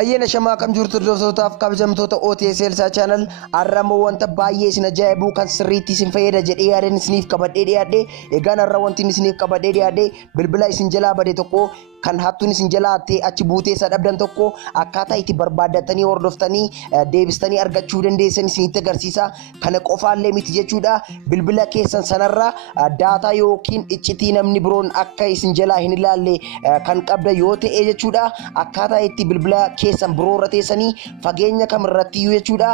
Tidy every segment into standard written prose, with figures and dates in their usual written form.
Ayyena shamaa kam jirtu hordoftootaf kabajamtoota OTS Elsay channel arramoo wanta baay'ee isin ajaa'ibu kan sirriitti isin fayyada jedhee yaadeen isiniif qabadhee dhiyaadhe. Egaan arra wanti isiniif qabadhee dhiyaadhe bilbila isin jalaa bade tokko kan hatuun isin jalaa hattee achi buutee isa dhabdan tokko akkaataa itti barbaaddatanii hordoftanii deebistanii argachuu dandeessan isinitti agarsiisa. Kana qofaallee miti jechuudha. Bilbila keessan sanarra daataa yookiin iccitii namni biroon akka isin jalaa hin ilaalle kan qabda yoo ta'e jechuudha. Akkaataa itti bilbila keessan biroo irra teessanii fageenya kamirratti jechuudha.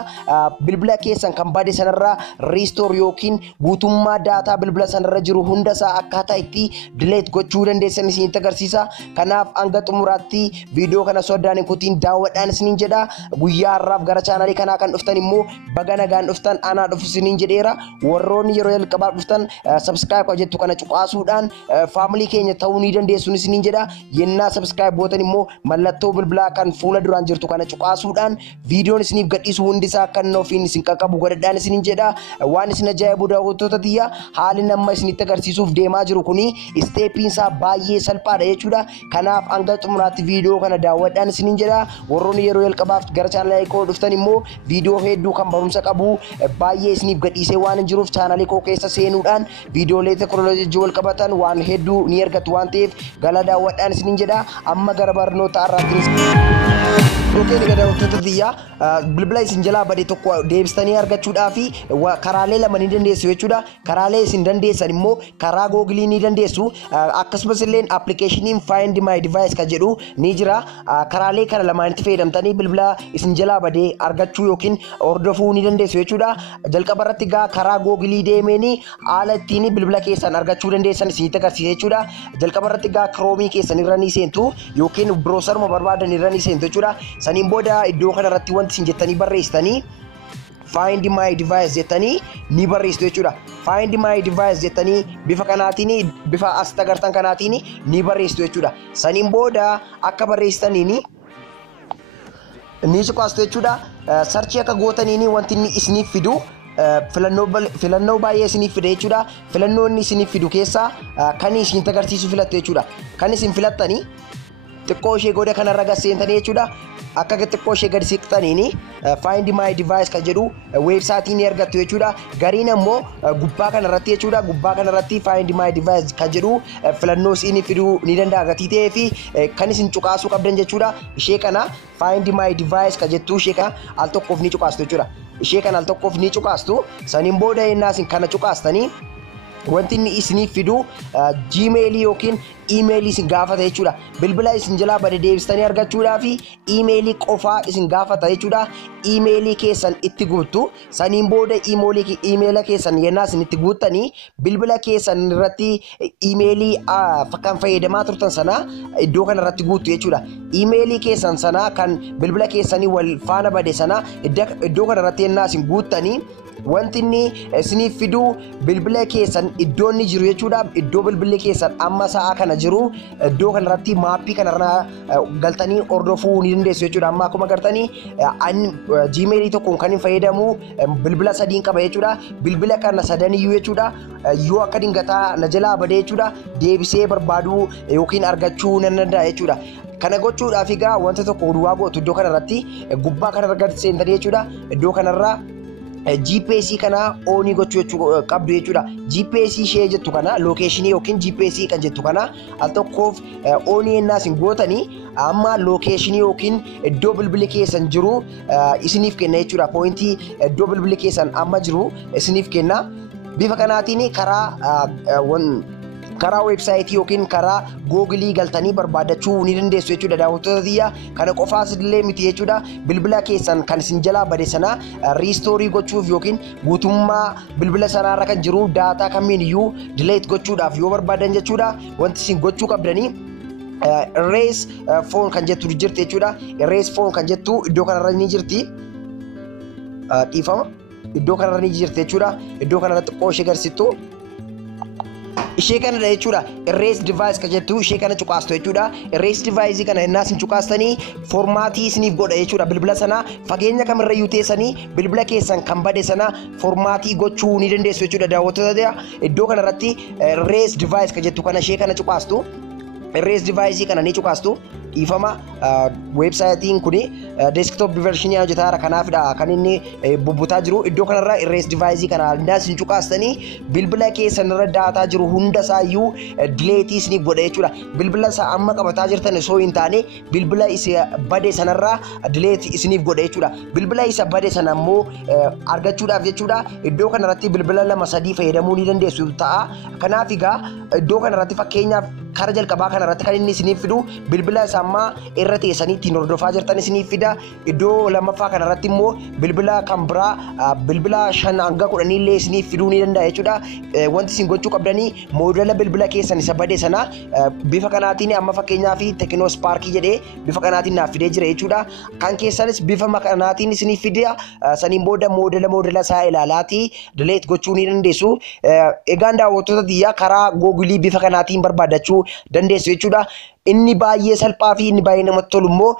Bilbila keessan kan bade sanarra restore yookiin guutummaa daataa bilbila sanarra jiru hundasaa akkaataa itti delete gochuu dandeessan isinitti agarsiisa. Kanaaf hanga xumuraatti viidiyoo kana soddaan kutiin daawwadhaan isiniin jedha. Guyyaa har'aaf gara chaanalii kanaa kan dhuftan immoo baga nagaan dhuftan anaa dhufu isiniin jedheera. Warroonni yeroo jalqabaaf dhuftan subscribe jettu kana cuqaasuudhaan faamilii keenya ta'uu ni dandeessu isiniin jedha. Yennaa subscribe gootan immoo mallattoo bilbilaa kan fuula duraan jirtu kana cuqaasuudhaan viidiyoon isiniif gadhiisu hundisaa kan ofiin isin qaqqabu godhadhaan isiniin jedha. Waan isin ajaa'ibu daawwattoota tiyya haalli nama isinitti agarsiisuuf deemaa jiru kuni isteepiin isaa baay'ee salphaadha jechuudha. Kanaaf hanga xumuraatti viidiyoo kana daawwadhaan isiniin jedha. Warroonni yeroo jalqabaaf gara chaanalii koo dhuftan immoo viidiyoo hedduu kan barumsa qabu baay'ee isiniif gadhiisee waan hin jiruuf chaanalii koo keessa seenuudhaan viidiyoolee teekinooloojii wal qabatan waan hedduu ni argattu waan ta'eef gala daawwadhaan isiniin jedha. Amma gara barnoota har'aatti Oke ni daawwattoota tiyya bilbila isin jalaa bade tokko deebistanii argachuudhaaf karaalee lama ni dandeessu jechuudha. Karaalee isin dandeessan immoo karaa Google ni dandeessu. Akkasumas illee applicationin Find My Device kan jedhu ni jira. Karaalee kana lamaanitti fayyadamtanii bilbila isin jalaa bade argachuu yookiin hordofuu ni dandeessu jechuudha. Jalqaba irratti karaa Google deemanii haala ittiin bilbila keessan argachuu dandeessan isinitti agarsiisa jechuudha. Jalqaba irratti Chrome keessan irra ni seentu yookiin browseruma barbaadan irra ni seentu jechuudha. Saniin booda iddoo kanarratti wanti isin jettanii barreessitanii Find My Device jettanii ni barreessitu jechuudha. Find My Device jettanii bifa kanaatiin bifa asitti agartan kanaatiin ni barreessitu jechuudha. Saniin booda akka barreessitaniin ni cuqaastu jechuudha. Sarchii akka gootaniin wanti inni isiniif fidu filannoo baay'ee isiniif fide jechuudha. Filannoonni isiniif fidu keessaa kan isin agarsiisu filattu jechuudha. Kan isin filattanii xiqqoo ishee goda kanarra gasseentanii jechuudha. Akka xiqqoo ishee gadi siqtaniin Find My Device kan jedhu weebsaayitii ni argattu jechuudha. Gariin ammoo gubbaa kanarratti jechuudha. Gubbaa kanarratti Find My Device kan jedhu filannoo isiniif fiduu ni danda'a gatii ta'ee fi kan isin cuqaasuu qabdan jechuudha. Ishee kana Find My Device kan jettu ishee kana al tokkoof ni cuqaastu jechuudha. Ishee kana al tokkoof ni cuqaastu. Saniin booda yennaa isin kana cuqaastanii wanti inni isiniif fidu Gmail yookiin email isin gaafata jechuudha. Bilbila isin jalaa bade deebistanii argachuudhaaf email qofaa isin gaafata jechuudha. Email keessan itti guuttu. Saniin booda email keessan yennaa isin itti guuttanii bilbila keessan irratti email kan fayyadamaa turtan sana iddoo kanarratti guuttu jechuudha. Email keessan sana kan bilbila keessanii wal faana bade sana iddoo kanarratti yennaa isin guuttanii wanti inni isiniif fidu bilbila keessan iddoo inni jiru jechuudha. Iddoo bilbilli keessan amma sa'a kana jiru iddoo kanarratti maappii kanarra galtanii hordofuu ni dandeessu jechuudha. Amma akkuma agartanii Gmail tokkoon kan hin fayyadamu bilbila sadiin qaba jechuudha. Bilbila kana sadaniyyuu jechuudha. Yoo akka dingataa na jalaa bade jechuudha deebisee barbaaduu yookiin argachuu nan danda'a jechuudha. Kana gochuudhaaf egaa wanta tokko duwwaa gootu iddoo kanarratti gubbaa kanarra gadi seentanii jechuudha. Iddoo kanarra GPS kana oonii gochuu qabdu jechuudha. GPS ishee jettu kana lokeeshinii yookiin GPS kan jettu kana al tokkoof oonii yennaa isin gootanii amma lokeeshinii yookiin iddoo bilbilli keessan jiru isiniif kenna jechuudha. Poointii iddoo bilbilli keessan amma jiru isiniif kenna. Bifa kanaatiin karaa weebsaayitii yookiin karaa Google galtanii barbaadachuu ni dandeessu jechuudha. Daawwattoota tiyya kana qofaas illee miti jechuudha. Bilbila keessan kan isin jalaa bade sana restore gochuuf yookiin guutummaa bilbila sanaarra kan jiru daataa kamiiniyyuu delete gochuudhaaf yoo barbaadan jechuudha. Wanti isin gochuu qabdanii erase phone kan jettu jirti jechuudha. Erase phone kan jettu iddoo kanarra ni jirti. Dhiifama iddoo kanarra ni jirti jechuudha. Iddoo kanarratti xiqqoo ishee agarsiistu. Ishee kana jechuudha. Erase device kan jettu ishee kana cuqaastu jechuudha. Erase device kana yennaa isin cuqaastanii formatii isiniif godha jechuudha. Bilbila sana fageenya kamirra iyyuu teessanii bilbila keessan kan bade sana formatii gochuu ni dandeessu jechuudha. Daawwattoota iddoo kanarratti erase device kan jettu kana ishee kana cuqaastu. Erase device kana ni cuqaastu. dhiifama websaayitiin kuni desktop version hojjetaara kanaafidha kan inni bubbutaa jiru iddoo kanarra erase device kana hundaa isin cuqaastanii bilbila keessanirra daataa jiru hunda isaayyuu delete isiniif godha jechuudha bilbila isaa amma qabataa jirtan osoo hin taane bilbila isa bade sanarra delete isiniif godha jechuudha bilbila isa bade sana immoo argachuudhaaf jechuudha iddoo kanarratti bilbila 2-3 fayyadamuu ni dandeessu ta'a kanaaf egaa iddoo kanarratti fakkeenyaaf kara jalqabaa kanarratti kan inni isiniif fidu bilbila isaa amma irra teessanii ittiin hordofaa jirtan isiniif fida iddoo lammaffaa kanarratti immoo bilbila kan biraa bilbila 5 hanga 10 illee isiniif fiduu ni danda'a jechuudha wanti isin gochuu qabdanii moodela bilbila keessan isa bade sana bifa kanaatiin amma fakkeenyaaf Tecno Spark jedhee bifa kanaatiin naaf fidee jira jechuudha kan keessanis bifa kanaatiin isiniif fida saniin booda moodela isaa ilaalaati delete gochuu ni dandeessu egaan daawwattoota biyya karaa Google bifa kanaatiin barbaadachuu dandeessu jechuudha inni baay'ee salphaa fi inni baay'ee namatti tolu immoo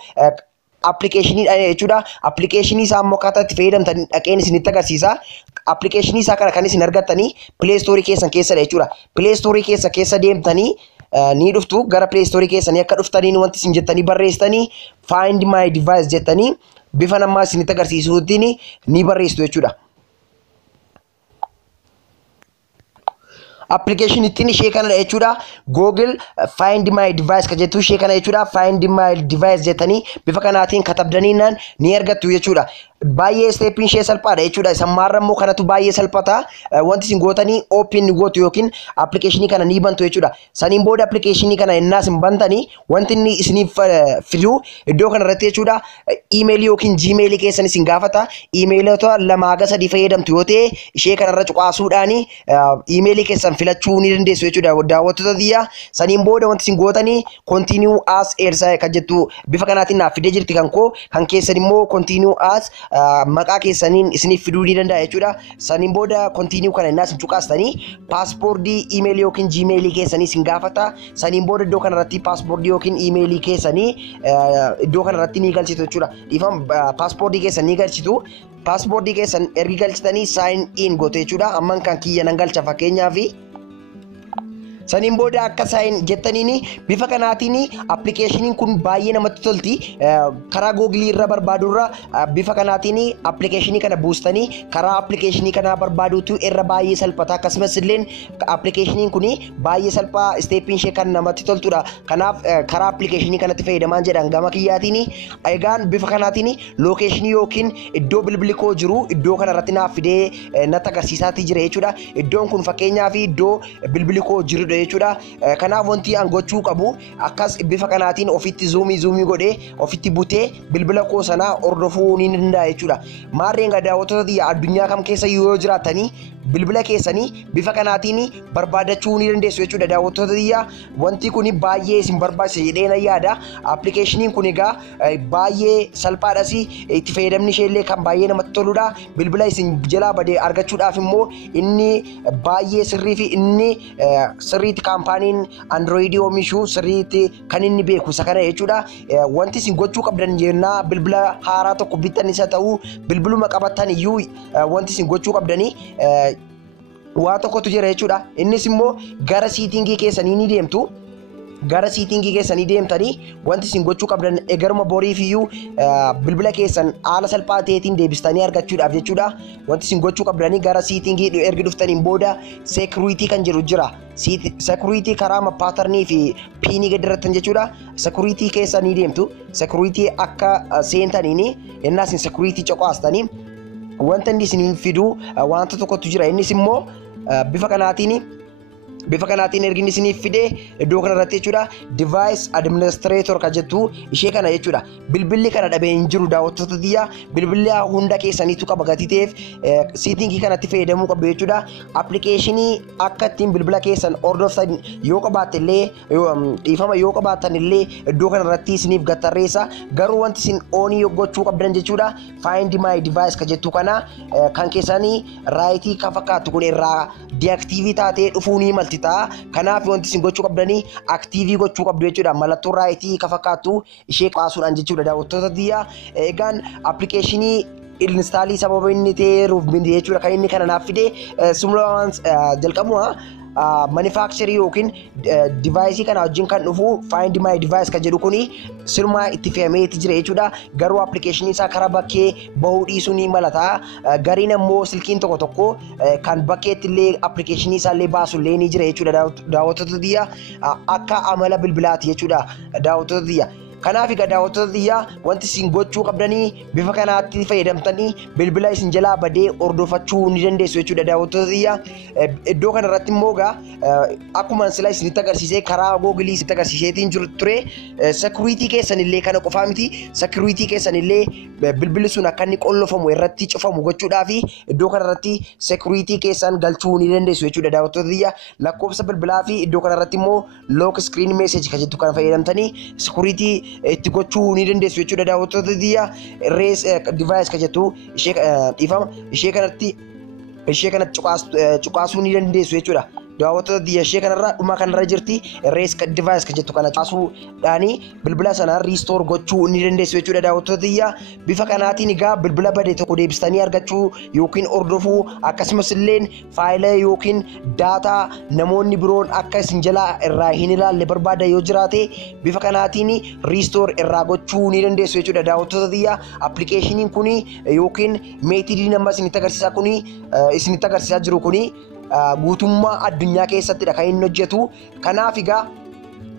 application jechuudha application isaa immoo akkaataa itti fayyadamtan dhaqeen isinitti agarsiisa application isaa kana kan isin argattanii Play Store keessan keessadha jechuudha Play Store keessa deemtanii ni dhuftu gara Play Store keessanii akka dhuftanii wanti isin jettanii barreessitanii find my device jettanii bifa namaa isinitti agarsiisuutiin ni barreessitu jechuudha application ittiin ishee kana jechuudha Google find my device ka jettu ishee kana jechuudha find my device jettanii bifa kanaatiin katabdaniinaan ni argattu jechuudha baay'ee stepin ishee salphaadha jechuudha sammaarra immoo kanatu baay'ee salphata wanti isin gootanii open gootu yookiin application kana ni bantu jechuudha saniin booda application kana innaas hin bantanii wanti inni isiniif fidu iddoo kanarratti jechuudha email yookiin gmail keessan isin gaafata emailota 2-3 fayyadamtu yoo ta'e ishee kanarra cuqaasuudhaan email keessan filachuu ni dandeessu jechuudha daawwattoota biyya saniin booda wanti isin gootanii continue as Elsay kan jettu bifa kanaatiin naaf fidee jirti kan keessan immoo continue as maqaa keessaniin isiniif fiduu ni danda'a jechuudha saniin booda continue kana innaas cuqaastanii paaspoortii email yookiin gmail keessanii isin gaafata saniin booda iddoo kanarratti paaspoortii yookiin email keessanii iddoo kanarratti ni galchitu jechuudha dhiifama paaspoortii keessan ni galchitu paaspoortii keessan ergi galchitanii sign in goote jechuudha amman kan kiyya nan galcha fakkeenyaaf saniin booda akka sign jettaniini bifa kanaatiin application kun baay'ee namatti tolti karaa Google irra barbaadurra bifa kanaatiin application kana boostanii karaa application kana barbaaduutu irra baay'ee salphata akkasumas illee application kun baay'ee salphaa stepin ishee kan namatti toltudha kanaaf karaa application kanatti fayyadamaan jedhan gama kiyyaatiin egaan bifa kanaatiin location yookiin iddoo bilbilli koo jiru iddoo kanarratti naaf fidee natti agarsiisaati jira jechuudha iddoon kun fakkeenyaaf iddoo bilbilli koo jiru jechuudha kanaaf wanti an gochuu qabu akkas bifa kanaatiin ofitti zoomii godhee ofitti butee bilbila koo sana hordofuu ni danda'a jechuudha maarreen daawwattoota addunyaa kam keessa yoo jiraatanii bilbila keessanii bifa kanaatiin barbaadachuu ni dandeessu jechuudha daawwattoota wanti kun baay'ee isin barbaachisa jedhee nan yaada application kun egaa baay'ee salphaadhas itti fayyadamni ishee illee kan baay'ee namatti toludha bilbila isin jalaa badee argachuudhaaf immoo inni baay'ee sirrii fi inni sirriitti kaampaaniin Android oomishu sirriitti kan inni beeku isa kana jechuudha wanti isin gochuu qabdan jennaa bilbila haaraa tokko bittan isa ta'uu bilbiluma qabattan iyyuu wanti isin gochuu qabdanii waa tokkotu jira jechuudha innis immoo gara siitingii keessanii ni deemtu gara siitingii keessanii deemtanii wanti isin gochuu qabdan egaruma boriif iyyuu bilbila keessan haala salphaa ta'eetiin deebistanii argachuudhaaf jechuudha wanti isin gochuu qabdanii gara siitingii ergi dhuftaniin booda security kan jedhu jira security karaa patternii fi pinii gadirrattan jechuudha security keessa ni deemtu security akka seentaniin innaas security coqaastanii wanta inni isin fidu wanta tokkotu jira innis immoo bifa kanaatiin erginni isiniif fide iddoo kanarratti jechuudha device administrator kan jettu ishee kana jechuudha bilbilli kana dhabee hin jiru daawwattoota biyya bilbilli hunda keessaniitu qaba gatii ta'eef siitingii kanatti fayyadamuu qabdu jechuudha applicationii akka ittiin bilbila keessan hordoftan yoo qabaattan illee dhiifama yoo qabaattan illee iddoo kanarratti isiniif gattarreessa garuu wanti isin oonii gochuu qabdan jechuudha find my device kan jettu kana kan keessanii raayitii kan fakkaatu kun irraa deactive taatee dhufuu ni malti kanaaf wanti isin gochuu qabdanii active gochuu qabdu jechuudha mallattoo raayitii kan fakkaatu ishee qaasuudhaan jechuudha daawwattoota biyya egaan applicationii installii sababa inni ta'eeruuf jechuudha kan inni kana naaf fide sumulaawwan jalqabuma manufacturer yookiin device kana wajjin kan dhufu find my device kan jedhu kuni sirmaa itti fe'amee jira jechuudha. Garuu application isaa karaa bakkee bahuu dhiisuu ni malata. Gariin ammoo silkiin tokko kan bakkeetti illee application isaa illee baasu illee ni jira jechuudha daawwattoota biyya akka amala bilbilaati jechuudha daawwattoota biyya. Kanaaf egaa daawwattoota biyyaa wanti isin gochuu qabdanii bifa kanaatti fayyadamtanii bilbila isin jalaa badee hordofachuu ni dandeessu jechuudha daawwattoota biyyaa. Iddoo kanarratti immoo akkuma silaa isinitti agarsiisee karaa Google isinitti agarsiiseetiin jiru ture security keessan illee kana qofaa miti security keessan illee bilbilli sun akka inni qollofamu irratti cufamu gochuudhaaf iddoo kanarratti security keessan galchuu ni dandeessu jechuudha daawwattoota biyyaa. Lakkoofsa bilbilaa fi iddoo kanarratti immoo lock screen message kan jettu kan fayyadamtanii security itti gochuu ni dandeessu jechuudha daawwattoota biyya. Race device kan jettu ishee kanatti cuqaasuu ni dandeessu jechuudha daawwattoota biyya. Ishee kanarra dhuma kanarra jirti race device kan jettu kana cuqaasuudhaani bilbila sana restore gochuu ni dandeessu jechuudha daawwattoota biyya. Bifa kanaatiin egaa bilbila badee tokko deebistanii argachuu yookiin hordofuu akkasumas illee faayila yookiin daataa namoonni biroon akka isin jalaa irraa hin ilaalle barbaada yoo jiraate bifa kanaatiin restore irraa gochuu ni dandeessu jechuudha daawwattoota biyya. Applicationin kuni yookiin meetidii nama isinitti agarsiisaa jiru kuni guutummaa addunyaa keessattidha kan inni hojjetu. Kanaaf egaa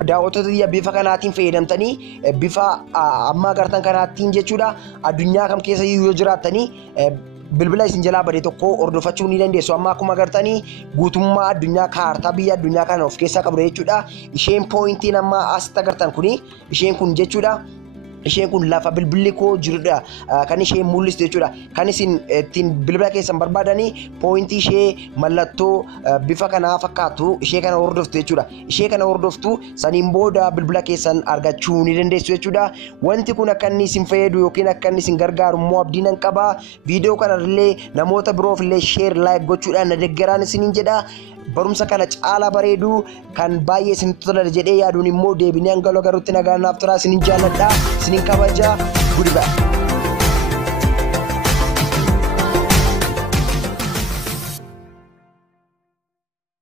daawwattoota biyya bifa kanaatiin fayyadamtanii bifa amma agartan kanaatiin jechuudha addunyaa kam keessa yoo jiraattanii bilbila isin jalaa badee tokko hordofachuu ni dandeessu. Amma akkuma agartanii guutummaa addunyaa kaartaa biyya addunyaa kana of keessaa qabdu jechuudha. Isheen poointiin amma asitti agartan kuni isheen kun jechuudha. Isheen kun lafa bilbilli koo jirudha kan isheen mul'istu jechuudha. Kan isin ittiin bilbila keessan barbaadanii poointii ishee mallattoo bifa kanaa fakkaatu ishee kana hordoftu jechuudha. Ishee kana hordoftu saniin booda bilbila keessan argachuu ni dandeessu jechuudha. Wanti kun akka inni isin fayyadu yookiin akka inni isin gargaaru immoo abdii nan qaba. Viidiyoo kanallee namoota biroof illee share like gochuudhaan na deeggaraan isiniin jedha. Barumsa kana caalaa bareedu kan baay'ee isinitti tola jedhee yaaduun immoo deebinee hanga garuutti nagaan naaf tura. Isinin jaalladha, isinin kabaja. Goodbye.